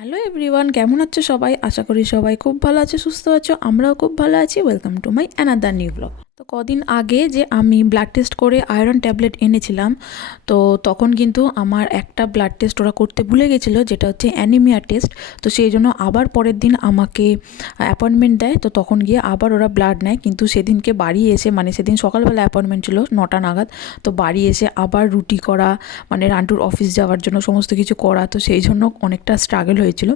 Hello everyone, কেমন আছো সবাই? আশা করি সবাই খুব ভালো আছো, সুস্থ আছো। আমরাও খুব ভালো আছি। Welcome to my another new blog. তো কদিন আগে যে আমি ব্লাড টেস্ট করে আয়রন ট্যাবলেট এনেছিলাম, তো তখন কিন্তু আমার একটা ব্লাড টেস্ট ওরা করতে ভুলে গেছিলো, যেটা হচ্ছে অ্যানিমিয়া টেস্ট। তো সেই জন্য আবার পরের দিন আমাকে অ্যাপয়েন্টমেন্ট দেয়। তো তখন গিয়ে আবার ওরা ব্লাড নেয়, কিন্তু সেদিনকে বাড়ি এসে, মানে সেদিন সকালবেলা অ্যাপয়েন্টমেন্ট ছিল 9টা নাগাদ, তো বাড়ি এসে আবার রুটি করা, মানে রান্টুর অফিস যাওয়ার জন্য সমস্ত কিছু করা, তো সেই জন্য অনেকটা স্ট্রাগল হয়েছিল।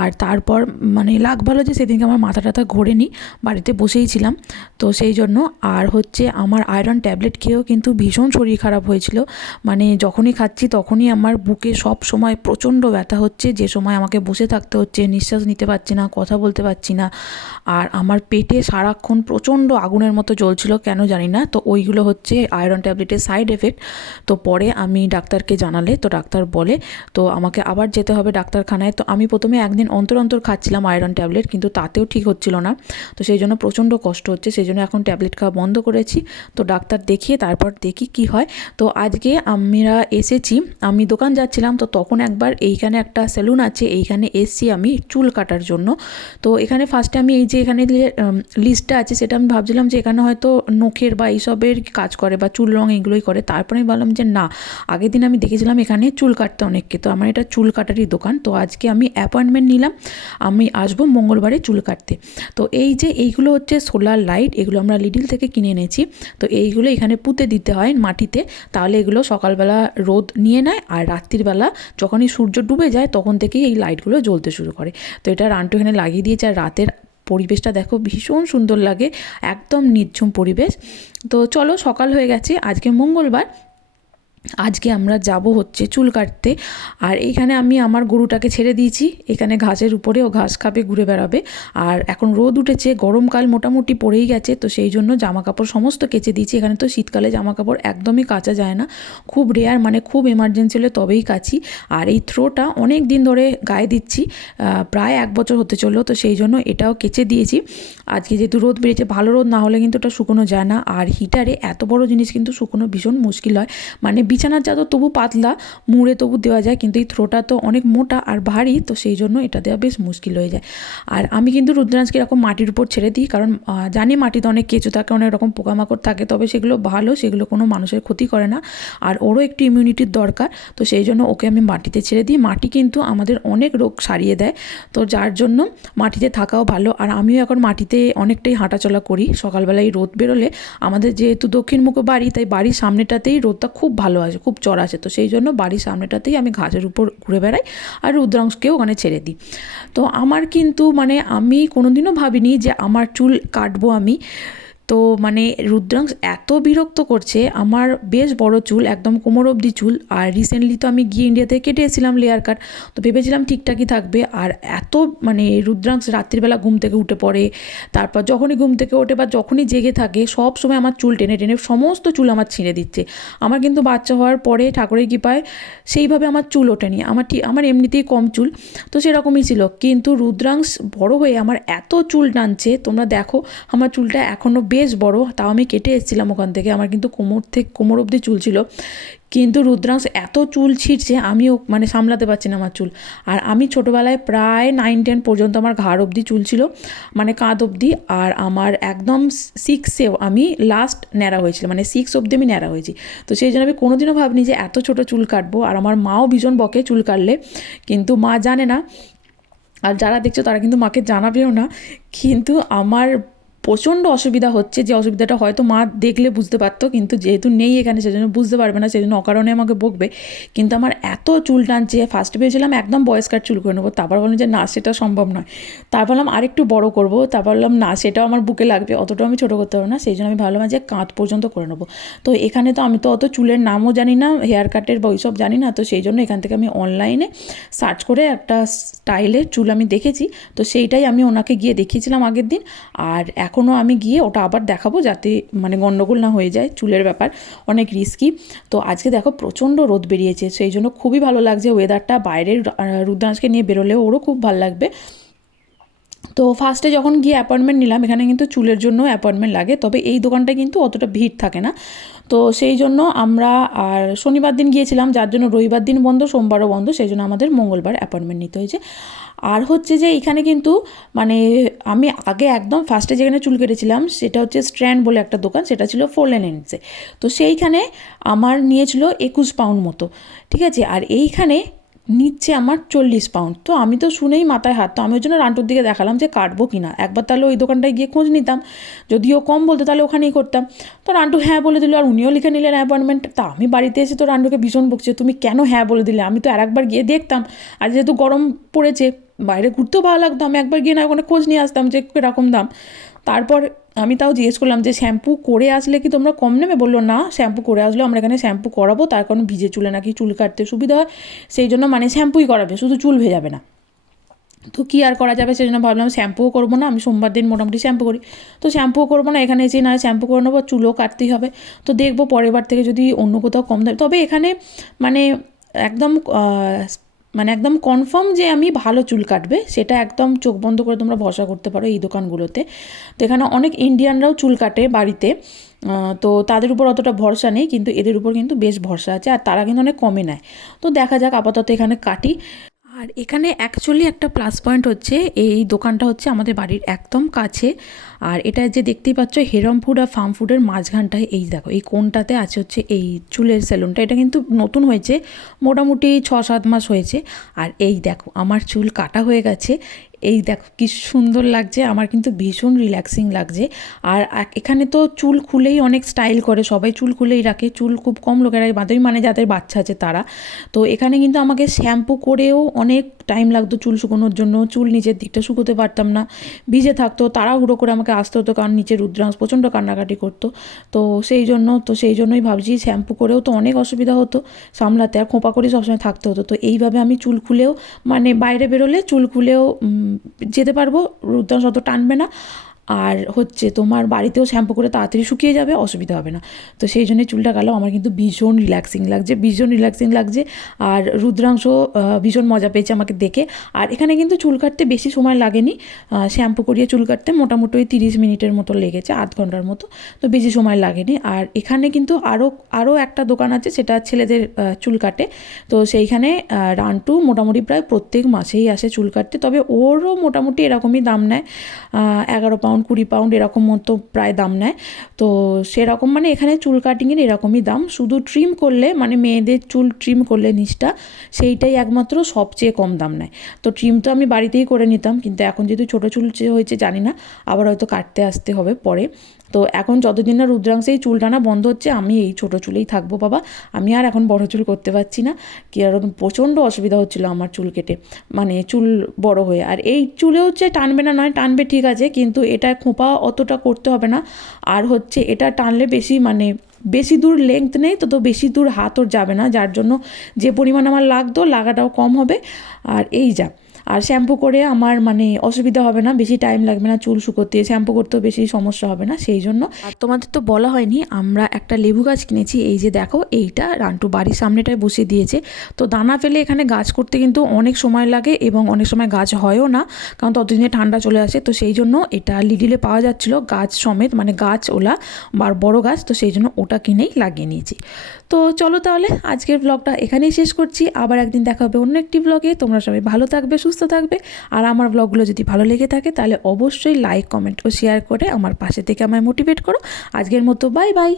আর তারপর মানে লাগ ভালো যে সেদিনকে আমার মাথা টাথা ঘোরেনি, বাড়িতে বসেই ছিলাম। তো সেই জন্য আর হচ্ছে আমার আয়রন ট্যাবলেট খেয়েও কিন্তু ভীষণ শরীর খারাপ হয়েছিল। মানে যখনই খাচ্ছি তখনই আমার বুকে সব সময় প্রচণ্ড ব্যথা হচ্ছে, যে সময় আমাকে বসে থাকতে হচ্ছে, নিঃশ্বাস নিতে পারছি না, কথা বলতে পারছি না। আর আমার পেটে সারাক্ষণ প্রচণ্ড আগুনের মতো জ্বলছিল, কেন জানি না। তো ওইগুলো হচ্ছে আয়রন ট্যাবলেটের সাইড এফেক্ট। তো পরে আমি ডাক্তারকে জানালে, তো ডাক্তার বলে তো আমাকে আবার যেতে হবে ডাক্তারখানায়। তো আমি প্রথমে একদিন অন্তর অন্তর খাচ্ছিলাম আয়রন ট্যাবলেট, কিন্তু তাতেও ঠিক হচ্ছিল না। তো সেই জন্য প্রচণ্ড কষ্ট হচ্ছে, সেই জন্য এখন ট্যাবলেট খাওয়া বন্ধ করেছি। তো ডাক্তার দেখিয়ে তারপর দেখি কি হয়। তো আজকে আমরা এসেছি, আমি দোকান যাচ্ছিলাম, তো তখন একবার এইখানে একটা সেলুন আছে, এইখানে এসছি আমি চুল কাটার জন্য। তো এখানে ফার্স্টে আমি এই যে এখানে যে লিস্টটা আছে, সেটা আমি ভাবছিলাম যে এখানে হয়তো নখের বা এইসবের কাজ করে বা চুল রং এইগুলোই করে। তারপরে আমি ভাবলাম যে না, আগের দিন আমি দেখেছিলাম এখানে চুল কাটতে অনেককে, তো আমার এটা চুল কাটারই দোকান। তো আজকে আমি অ্যাপয়েন্টমেন্ট নিলাম, আমি আসবো মঙ্গলবারে চুল কাটতে। তো এই যে এইগুলো হচ্ছে সোলার লাইট, এগুলো আমরা লিডল থেকে কিনে এনেছি। তো এইগুলো এখানে পুঁতে দিতে হয় মাটিতে, তাহলে এগুলো সকালবেলা রোদ নিয়ে নেয়, আর রাত্রিবেলা যখনই সূর্য ডুবে যায় তখন থেকেই এই লাইটগুলো জ্বলতে শুরু করে। তো এটা রান্টু এখানে লাগিয়ে দিয়েছে। আর রাতের পরিবেশটা দেখো, ভীষণ সুন্দর লাগে, একদম নিঝুম পরিবেশ। তো চলো, সকাল হয়ে গেছে, আজকে মঙ্গলবার, আজকে আমরা যাব হচ্ছে চুল কাটতে। আর এইখানে আমি আমার গরুটাকে ছেড়ে দিয়েছি, এখানে ঘাসের উপরে, ও ঘাস খাবে, ঘুরে বেড়াবে। আর এখন রোদ উঠেছে, গরমকাল মোটামুটি পড়েই গেছে, তো সেই জন্য জামা কাপড় সমস্ত কেচে দিয়েছি। এখানে তো শীতকালে জামা কাপড় একদমই কাচা যায় না, খুব রেয়ার, মানে খুব এমার্জেন্সি হলে তবেই কাচি। আর এই থ্রোটা অনেক দিন ধরে গায়ে দিচ্ছি, প্রায় 1 বছর হতে চললো, তো সেই জন্য এটাও কেচে দিয়েছি। আজকে যেহেতু রোদ বেরিয়েছে, ভালো রোদ না হলে কিন্তু ওটা শুকোনো যায় না। আর হিটারে এত বড় জিনিস কিন্তু শুকোনো ভীষণ মুশকিল হয়। মানে বিছানার চাদর তবু পাতলা, মুড়ে তবু দেওয়া যায়, কিন্তু এই থ্রোটা তো অনেক মোটা আর ভারী, তো সেই জন্য এটা দেওয়া বেশ মুশকিল হয়ে যায়। আর আমি কিন্তু রুদ্রাংশকে এরকম মাটির উপর ছেড়ে দিই, কারণ জানি মাটিতে অনেক কেঁচো থাকে, অনেক রকম পোকামাকড় থাকে, তবে সেগুলো ভালো, সেগুলো কোনো মানুষের ক্ষতি করে না। আর ওরও একটু ইমিউনিটির দরকার, তো সেই জন্য ওকে আমি মাটিতে ছেড়ে দিই। মাটি কিন্তু আমাদের অনেক রোগ সারিয়ে দেয়, তো যার জন্য মাটিতে থাকাও ভালো। আর আমিও এখন মাটিতে অনেকটাই হাঁটাচলা করি সকালবেলায়। রোদ বেরোলে, আমাদের যেহেতু দক্ষিণমুখী বাড়ি, তাই বাড়ির সামনেটাতেই রোদটা খুব ভালো আসে, খুব চড়া আসে, তো সেই জন্য বাড়ির সামনেটাতেই আমি ঘাসের উপর ঘুরে বেড়াই, আর রুদ্রাংশকেও ওখানে ছেড়ে দিই। তো আমার কিন্তু মানে আমি কোনোদিনও ভাবিনি যে আমার চুল কাটবো আমি। তো মানে রুদ্রাংশ এত বিরক্ত করছে, আমার বেশ বড় চুল, একদম কোমর অবধি চুল। আর রিসেন্টলি তো আমি গিয়ে ইন্ডিয়াতে কেটে এসেছিলাম লেয়ার কাট, তো ভেবেছিলাম ঠিকঠাকই থাকবে। আর এত মানে রুদ্রাংশ রাত্রিবেলা ঘুম থেকে উঠে পড়ে, তারপর যখনই ঘুম থেকে ওঠে বা যখনই জেগে থাকে, সব সময় আমার চুল টেনে টেনে সমস্ত চুল আমার ছিঁড়ে দিচ্ছে। আমার কিন্তু বাচ্চা হওয়ার পরে ঠাকুরের কৃপায় সেইভাবে আমার চুল ওঠেনি, আমার এমনিতেই কম চুল, তো সেরকমই ছিল। কিন্তু রুদ্রাংশ বড় হয়ে আমার এত চুল টানছে, তোমরা দেখো আমার চুলটা এখনও বেশ বড়, তাও আমি কেটে এসেছিলাম ওখান থেকে, আমার কিন্তু কোমর অবধি চুল ছিল। কিন্তু রুদ্রাংশ এত চুল ছিঁড়ছে, আমিও মানে সামলাতে পারছি না আমার চুল। আর আমি ছোটোবেলায় প্রায় 9-10 পর্যন্ত আমার ঘাড় অবধি চুল ছিল, মানে কাঁধ অবধি। আর আমার একদম 6-এও আমি লাস্ট ন্যাড়া হয়েছিল, মানে 6 অবধি আমি ন্যাড়া হয়েছি। তো সেই জন্য আমি কোনোদিনও ভাবিনি যে এত ছোটো চুল কাটবো। আর আমার মাও ভীষণ বকে চুল কাটলে, কিন্তু মা জানে না। আর যারা দেখছো তারা কিন্তু মাকে জানাবেও না। কিন্তু আমার প্রচণ্ড অসুবিধা হচ্ছে, যে অসুবিধাটা হয়তো মা দেখলে বুঝতে পারতো, কিন্তু যেহেতু নেই এখানে সেজন্য বুঝতে পারবে না, সেজন্য অকারণে আমাকে বকবে। কিন্তু আমার এত চুল টানছে, ফার্স্টে ভেবেছিলাম একদম বয়স্কার চুল করে নেবো, তারপর বললাম যে না, সেটা সম্ভব নয়। তারপর বললাম আরেকটু বড় করবো, তারপর বললাম না, সেটাও আমার বুকে লাগবে, অতটাও আমি ছোটো করতে পারবো না, সেই জন্য আমি ভাবলাম যে কাঁধ পর্যন্ত করে নেবো। তো এখানে তো আমি তো অত চুলের নামও জানি না, হেয়ার কাটের বা ওইসব জানি না, তো সেই জন্য এখান থেকে আমি অনলাইনে সার্চ করে একটা স্টাইলের চুল আমি দেখেছি, তো সেইটাই আমি ওনাকে গিয়ে দেখিয়েছিলাম আগের দিন। আর এখনও আমি গিয়ে ওটা আবার দেখাবো, যাতে মানে গন্ডগোল না হয়ে যায়, চুলের ব্যাপার অনেক রিস্কি। তো আজকে দেখো প্রচণ্ড রোদ বেরিয়েছে, সেই জন্য খুবই ভালো লাগছে ওয়েদারটা। বাইরের রুদ্রাংশকে নিয়ে বেরোলেও ওরও খুব ভালো লাগবে। তো ফার্স্টে যখন গিয়ে অ্যাপয়েন্টমেন্ট নিলাম, এখানে কিন্তু চুলের জন্য অ্যাপয়েন্টমেন্ট লাগে, তবে এই দোকানটায় কিন্তু অতটা ভিড় থাকে না। তো সেই জন্য আমরা আর শনিবার দিন গিয়েছিলাম, যার জন্য রবিবার দিন বন্ধ, সোমবারও বন্ধ, সেই জন্য আমাদের মঙ্গলবার অ্যাপয়েন্টমেন্ট নিতে হয়েছে। আর হচ্ছে যে এখানে কিন্তু মানে আমি আগে একদম ফার্স্টে যেখানে চুল কেটেছিলাম সেটা হচ্ছে স্ট্র্যান্ড বলে একটা দোকান, সেটা ছিল ফোরলেনেন্সে। তো সেইখানে আমার নিয়েছিল 21 পাউন্ড মতো, ঠিক আছে। আর এইখানে নিচ্ছে আমার 40 পাউন্ড। তো আমি তো শুনেই মাথায় হাত, তো আমি ওই জন্য রান্টুর দিকে দেখালাম যে কাটবো কি না, একবার তাহলে ওই দোকানটায় গিয়ে খোঁজ নিতাম, যদিও কম বলতো তাহলে ওখানেই করতাম। তো রান্টু হ্যাঁ বলে দিল, আর উনিও লিখে নিলেন অ্যাপয়েন্টমেন্ট। তা আমি বাড়িতে এসে তো রান্টুকে ভীষণ বকছে, তুমি কেন হ্যাঁ বলে দিলে, আমি তো আরেকবার গিয়ে দেখতাম। আর যেহেতু গরম পড়েছে, বাইরে ঘুরতেও ভালো লাগতো, আমি একবার গিয়ে না ওখানে খোঁজ নিয়ে আসতাম যে কীরকম দাম। তারপর আমি তাও জিজ্ঞেস করলাম যে শ্যাম্পু করে আসলে কি তোমরা কম নেবে? বললো না, শ্যাম্পু করে আসলেও আমরা এখানে শ্যাম্পু করাবো, তার কারণ ভিজে চুলে নাকি চুল কাটতে সুবিধা হয়, সেই জন্য মানে শ্যাম্পুই করাবে, শুধু চুল ভেজাবে না। তো কী আর করা যাবে, সেই জন্য ভাবলাম শ্যাম্পুও করবো না, আমি সোমবার দিন মোটামুটি শ্যাম্পু করি, তো শ্যাম্পুও করবো না, এখানে এসে না শ্যাম্পু করে নেবো, চুলও কাটতেই হবে। তো দেখবো পরের বার থেকে যদি অন্য কোথাও কম দেয়, তবে এখানে মানে একদম মানে একদম কনফার্ম যে আমি ভালো চুল কাটবে সেটা একদম চোখ বন্ধ করে তোমরা ভরসা করতে পারো এই দোকানগুলোতে। তো এখানে অনেক ইন্ডিয়ানরাও চুল কাটে বাড়িতে, তো তাদের উপর অতটা ভরসা নেই, কিন্তু এদের উপর কিন্তু বেশ ভরসা আছে, আর তারা কিন্তু অনেক কমে নেয়। তো দেখা যাক, আপাতত এখানে কাটি। আর এখানে অ্যাকচুয়ালি একটা প্লাস পয়েন্ট হচ্ছে, এই দোকানটা হচ্ছে আমাদের বাড়ির একদম কাছে। আর এটা যে দেখতেই পাচ্ছ হেরম ফুড আর ফার্ম ফুডের মাঝখানটায়, এই দেখো এই কোনটাতে আছে হচ্ছে এই চুলের সেলুনটা, এটা কিন্তু নতুন হয়েছে, মোটামুটি 6-7 মাস হয়েছে। আর এই দেখো আমার চুল কাটা হয়ে গেছে, এই দেখো কি সুন্দর লাগছে, আমার কিন্তু ভীষণ রিল্যাক্সিং লাগছে। আর এখানে তো চুল খুলেই অনেক স্টাইল করে, সবাই চুল খুলেই রাখে, চুল খুব কম লোকেরাই বাঁধে, মানে যাদের বাচ্চা আছে তারা। তো এখানে কিন্তু আমাকে শ্যাম্পু করেও অনেক টাইম লাগতো চুল শুকোনোর জন্য, চুল নিচের দিকটা শুকোতে পারতাম না, ভিজে থাকতো, তাড়াহুড়ো করে আমাকে আসতে হতো, কারণ নিচে রুদ্রাংশ প্রচণ্ড কান্নাকাটি করতো। তো সেই জন্যই ভাবছি শ্যাম্পু করেও তো অনেক অসুবিধা হতো সামলাতে, আর খোঁপা করে সবসময় থাকতে হতো। তো এইভাবে আমি চুল খুলেও মানে বাইরে বেরোলে চুল খুলেও যেতে পারবো, রুদ্রাংশ অত টানবে না, আর হচ্ছে তোমার বাড়িতেও শ্যাম্পু করে তাড়াতাড়ি শুকিয়ে যাবে, অসুবিধা হবে না। তো সেই জন্যই চুলটা গেলেও আমার কিন্তু ভীষণ রিল্যাক্সিং লাগছে। আর রুদ্রাংশ ভীষণ মজা পেয়েছে আমাকে দেখে। আর এখানে কিন্তু চুল কাটতে বেশি সময় লাগেনি, শ্যাম্পু করিয়ে চুল কাটতে মোটামুটি 30 মিনিটের মতো লেগেছে, আধ ঘন্টার মতো, তো বেশি সময় লাগেনি। আর এখানে কিন্তু আরও একটা দোকান আছে, সেটা ছেলেদের চুল কাটে। তো সেইখানে রান্টু মোটামুটি প্রায় প্রত্যেক মাসেই আসে চুল কাটতে, তবে ওরও মোটামুটি এরকমই দাম নেয়, 11 পাউন্ড 20 পাউন্ড এরকম মতো প্রায় দাম নেয়। তো সেরকম মানে এখানে চুল কাটিংয়ের এরকমই দাম, শুধু ট্রিম করলে মানে মেয়েদের চুল ট্রিম করলে নিচটা, সেইটাই একমাত্র সবচেয়ে কম দাম নেয়। তো ট্রিম তো আমি বাড়িতেই করে নিতাম, কিন্তু এখন যেহেতু ছোটো চুল হয়েছে জানি না, আবার হয়তো কাটতে আসতে হবে পরে। তো এখন যতদিন না রুদ্রাংশে এই চুল টানা বন্ধ হচ্ছে, আমি এই ছোটো চুলেই থাকবো বাবা, আমি আর এখন বড় চুল করতে পারছি না। কি আর প্রচণ্ড অসুবিধা হচ্ছিলো আমার চুল কেটে, মানে চুল বড় হয়ে। আর এই চুলে হচ্ছে টানবে না, নয় টানবে ঠিক আছে, কিন্তু এটা খোঁপা অতটা করতে হবে না। আর হচ্ছে এটা টানলে বেশি মানে বেশি দূর লেংথ নেই, তো বেশি দূর হাত ওর যাবে না, যার জন্য যে পরিমাণ আমার লাগতো লাগাটাও কম হবে। আর এই যা, আর শ্যাম্পু করে আমার মানে অসুবিধা হবে না, বেশি টাইম লাগবে না চুল শুকোতে, শ্যাম্পু করতেও বেশি সমস্যা হবে না, সেই জন্য। আর তোমাদের তো বলা হয়নি, আমরা একটা লেবু গাছ কিনেছি, এই যে দেখো এইটা রান্টু বাড়ির সামনেটায় বসিয়ে দিয়েছে। তো দানা ফেলে এখানে গাছ করতে কিন্তু অনেক সময় লাগে, এবং অনেক সময় গাছ হয়ও না, কারণ ততদিনে ঠান্ডা চলে আসে। তো সেই জন্য এটা লিডিলে পাওয়া যাচ্ছিলো গাছ সমেত, মানে গাছ ওলা বড় গাছ, তো সেই জন্য ওটা কিনেই লাগিয়ে নিয়েছি। তো চলো তাহলে আজকের ব্লগটা এখানেই শেষ করছি, আবার একদিন দেখা হবে অন্য একটি ব্লগে। তোমরা সবাই ভালো থাকবে, সুস্থ থাকবে, আর আমার ব্লগগুলো যদি ভালো লেগে থাকে তাহলে অবশ্যই লাইক, কমেন্ট ও শেয়ার করে আমার পাশে থেকে আমায় মোটিভেট করো। আজকের মতো বাই বাই।